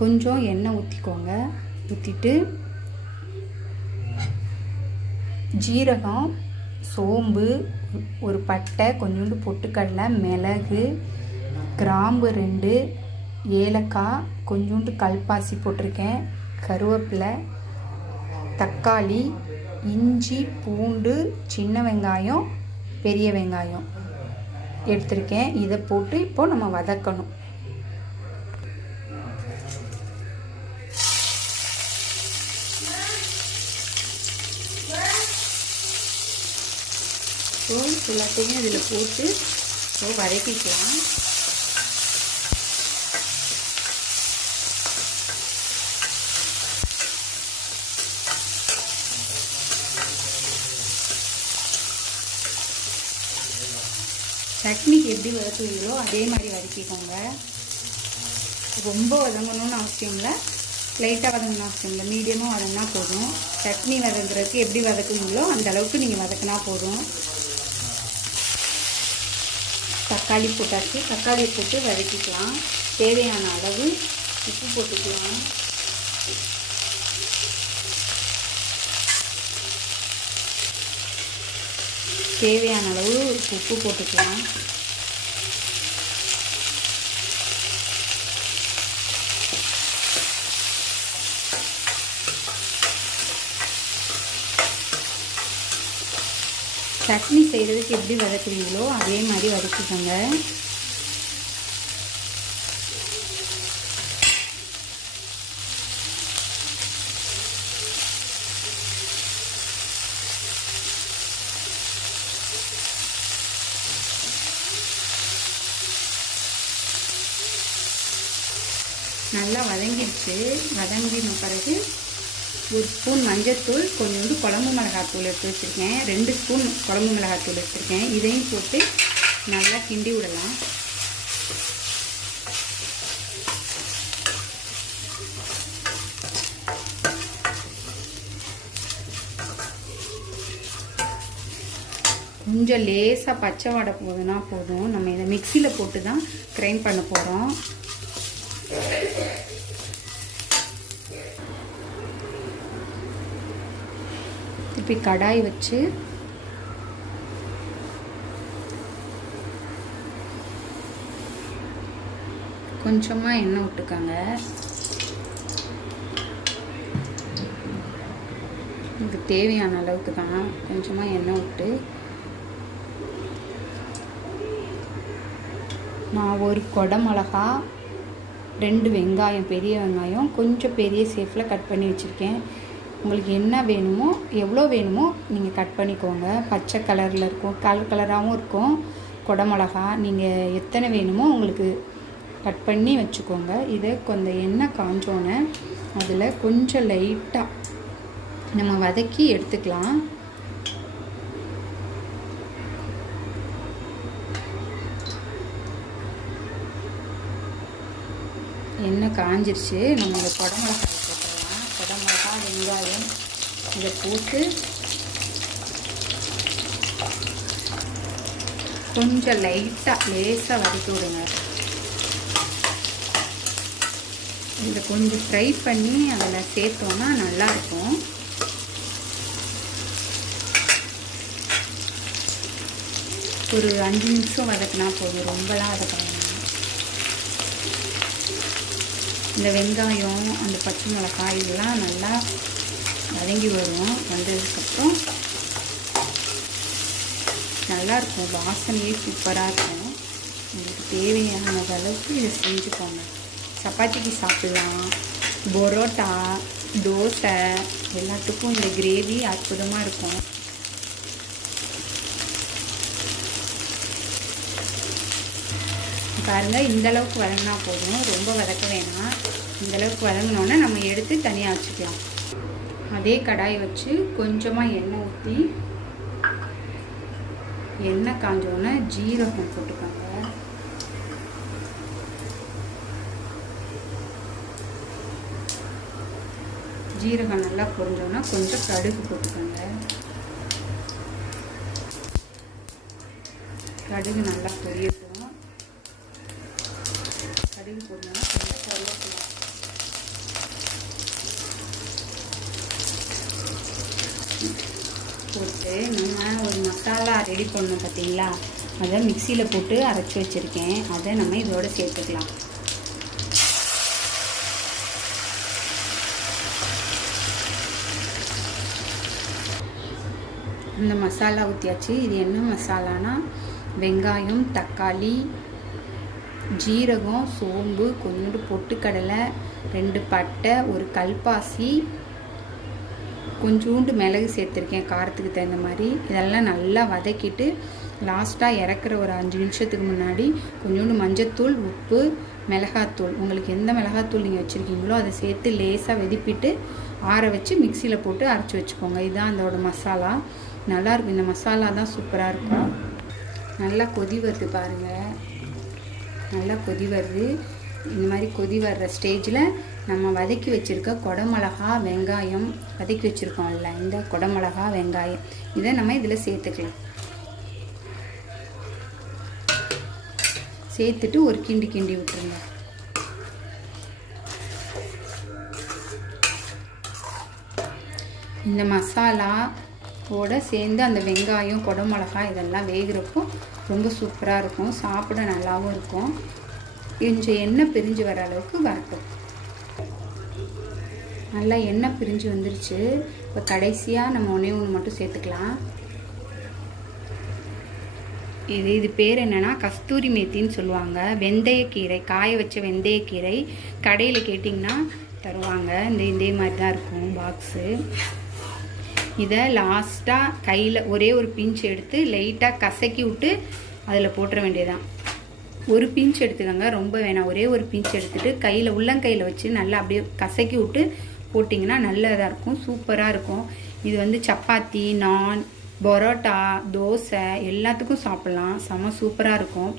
கொஞ்சம் எண்ணெய் ஊற்றிக்கோங்க. ஊற்றிட்டு ஜீரகம், சோம்பு, ஒரு பட்டை, கொஞ்சோண்டு பொட்டுக்கடலை, மிளகு, கிராம்பு 2, ஏலக்காய், கொஞ்சோண்டு கல்பாசி போட்டிருக்கேன், கருவேப்பிலை, தக்காளி, இஞ்சி, பூண்டு, சின்ன வெங்காயம், பெரிய வெங்காயம் எடுத்திருக்கேன். இதை போட்டு இப்போ நம்ம வதக்கணும். எல்லாத்தையும் இதில் போட்டு வதக்கிக்கலாம். சட்னிக்கு எப்படி வதக்குவீங்களோ அதே மாதிரி வதக்கிக்கோங்க. ரொம்ப வதங்கணும்னு அவசியம் இல்லை, லைட்டாக வதங்கணும் அவசியம் இல்லை, மீடியமாக வதங்கினா போதும். சட்னி வதங்குறதுக்கு எப்படி வதக்குவீங்களோ அந்த அளவுக்கு நீங்கள் வதக்கினா போதும். தக்காளி போட்டாச்சு. தக்காளியை போட்டு வதக்கிக்கலாம். தேவையான அளவு உப்பு போட்டுக்கலாம். தேவையான அளவு உப்பு போட்டுக்கலாம். சட்னி செய்கிறதுக்கு எப்படி வதக்குறீங்களோ அதே மாதிரி வதக்கிக்கோங்க. நல்லா வதங்கிடுச்சு. வதங்கின பிறகு ஒரு ஸ்பூன் மஞ்சள்தூள், கொஞ்சோண்டு குழம்பு மிளகாத்தூள் எடுத்து வச்சுருக்கேன், 2 ஸ்பூன் குழம்பு மிளகாத்தூள் எடுத்துருக்கேன். இதையும் போட்டு நல்லா கிண்டி விடலாம். கொஞ்சம் லேசாக பச்சை வாடை போதுன்னா போதும். நம்ம இதை மிக்சியில் போட்டு தான் கிரைண்ட் பண்ண போகிறோம். திருப்பி கடாய் வச்சு கொஞ்சமாக எண்ணெய் விட்டுக்காங்க. இதுக்கு தேவையான அளவுக்கு தான் கொஞ்சமாக எண்ணெய் விட்டு நான் ஒரு கொடை மிளகா, 2 வெங்காயம், பெரிய வெங்காயம் கொஞ்சம் பெரிய ஷேப்பில் கட் பண்ணி வச்சுருக்கேன். உங்களுக்கு என்ன வேணுமோ எவ்வளோ வேணுமோ நீங்கள் கட் பண்ணிக்கோங்க. பச்சை கலரில் இருக்கும், கலராகவும் இருக்கும் கொடை மிளகா. நீங்கள் எத்தனை வேணுமோ உங்களுக்கு கட் பண்ணி வச்சுக்கோங்க. இதை கொஞ்சம் எண்ணெய் காஞ்சோன்னே அதில் கொஞ்சம் லைட்டாக நம்ம வதக்கி எடுத்துக்கலாம். எண்ணெய் காஞ்சிருச்சு. நம்ம இந்த கொடை மிளகாய் போட்டுடலாம். கொடை மிளகாய், வெங்காயம் இதை போட்டு கொஞ்சம் லைட்டாக லேசாக வதக்கி விடுங்க. இதை கொஞ்சம் ஃப்ரை பண்ணி அதில் சேர்த்தோன்னா நல்லாயிருக்கும். ஒரு 5 நிமிஷம் வதக்கினா போதும், ரொம்பலாம் வதக்கணும். இந்த வெங்காயம், அந்த பச்சை மிளகாய் இதெல்லாம் நல்லா வதங்கி வரும். வந்ததுக்கப்புறம் நல்லாயிருக்கும், வாசனையே சூப்பராக இருக்கும். உங்களுக்கு தேவையான அளவுக்கு இதை செஞ்சுக்கோங்க. சப்பாத்திக்கு சாப்பிட்லாம், பரோட்டா, தோசை எல்லாத்துக்கும் இந்த கிரேவி அற்புதமாக இருக்கும். பாருங்கள், இந்தளவுக்கு வதங்கினா போதும், ரொம்ப வதக்க வேணாம். இந்தளவுக்கு வதங்கினோன்னே நம்ம எடுத்து தனியாக வச்சுக்கலாம். அதே கடாயை வச்சு கொஞ்சமாக எண்ணெய் ஊற்றி எண்ணெய் காஞ்சோன்னே ஜீரகம் போட்டுக்கோங்க. ஜீரகம் நல்லா பொரிஞ்சோன்னா கொஞ்சம் கடுகு போட்டுக்கோங்க. கடுகு நல்லா பொரியட்டும். கடுகு போட்டோம்னா கொஞ்சம் கருவேப்பிலை வந்துருச்சு. நம்ம ஒரு மசாலா ரெடி பண்ணோம் பார்த்தீங்களா, அதை மிக்சியில் போட்டு அரைச்சி வச்சுருக்கேன். அதை நம்ம இதோட சேர்த்துக்கலாம். இந்த மசாலா ஊற்றியாச்சு. இது என்ன மசாலானா, வெங்காயம், தக்காளி, ஜீரகம், சோம்பு, கொஞ்சோண்டு பொட்டுக்கடலை, 2 பட்டை, ஒரு கல்பாசி, கொஞ்சோண்டு மிளகு சேர்த்துருக்கேன் காரத்துக்கு தகுந்த மாதிரி. இதெல்லாம் நல்லா வதக்கிட்டு லாஸ்ட்டாக இறக்குற ஒரு 5 நிமிஷத்துக்கு முன்னாடி கொஞ்சோண்டு மஞ்சத்தூள், உப்பு, மிளகாத்தூள், உங்களுக்கு எந்த மிளகாத்தூள் நீங்கள் வச்சுருக்கீங்களோ அதை சேர்த்து லேசாக வெதிப்பிட்டு ஆற வச்சு மிக்சியில் போட்டு அரைச்சி வச்சுக்கோங்க. இதுதான் அதோட மசாலா. நல்லாயிருக்கும். இந்த மசாலா தான் சூப்பராக இருக்கும். நல்லா கொதி வருது பாருங்கள், நல்லா கொதி வருது. இந்த மாதிரி கொதி வர்ற ஸ்டேஜில் நம்ம வதக்கி வச்சுருக்க குடமிளகா, வெங்காயம் வதக்கி வச்சுருக்கோம்ல, இந்த குடமிளகா, வெங்காயம் இதை நம்ம இதில் சேர்த்துக்கலாம். சேர்த்துட்டு ஒரு கிண்டி கிண்டி விட்டுருங்க. இந்த மசாலாவோட சேர்ந்து அந்த வெங்காயம், குடமிளகா இதெல்லாம் வேகிறப்போ ரொம்ப சூப்பராக இருக்கும். சாப்பிட நல்லாவும் இருக்கும். கொஞ்சம் எண்ணெய் பிரிஞ்சு வர அளவுக்கு வரட்டும். நல்லா எண்ணெய் பிரிஞ்சு வந்துருச்சு. இப்போ கடைசியாக நம்ம ஒன்று மட்டும் சேர்த்துக்கலாம். இது பேர் என்னென்னா கஸ்தூரி மேத்தின்னு சொல்லுவாங்க. வெந்தயக்கீரை, காய வச்ச வெந்தயக்கீரை கடையில் கேட்டிங்கன்னா தருவாங்க. இதே மாதிரி தான் இருக்கும் பாக்ஸு. இதை லாஸ்ட்டாக கையில் ஒரே ஒரு பிஞ்ச் எடுத்து லைட்டாக கசக்கி விட்டு அதில் போட்டுற வேண்டியதான். ஒரு பிஞ்ச் எடுத்துக்கோங்க, ரொம்ப வேணாம். ஒரே ஒரு பிஞ்ச் எடுத்துகிட்டு கையில் உள்ளங்கையில் வச்சு நல்லா அப்படியே கசக்கி விட்டு போட்டிங்கன்னா நல்லதாக இருக்கும், சூப்பராக இருக்கும். இது சப்பாத்தி, நான், பரோட்டா, தோசை எல்லாத்துக்கும் சாப்பிட்லாம். செம சூப்பராக இருக்கும்.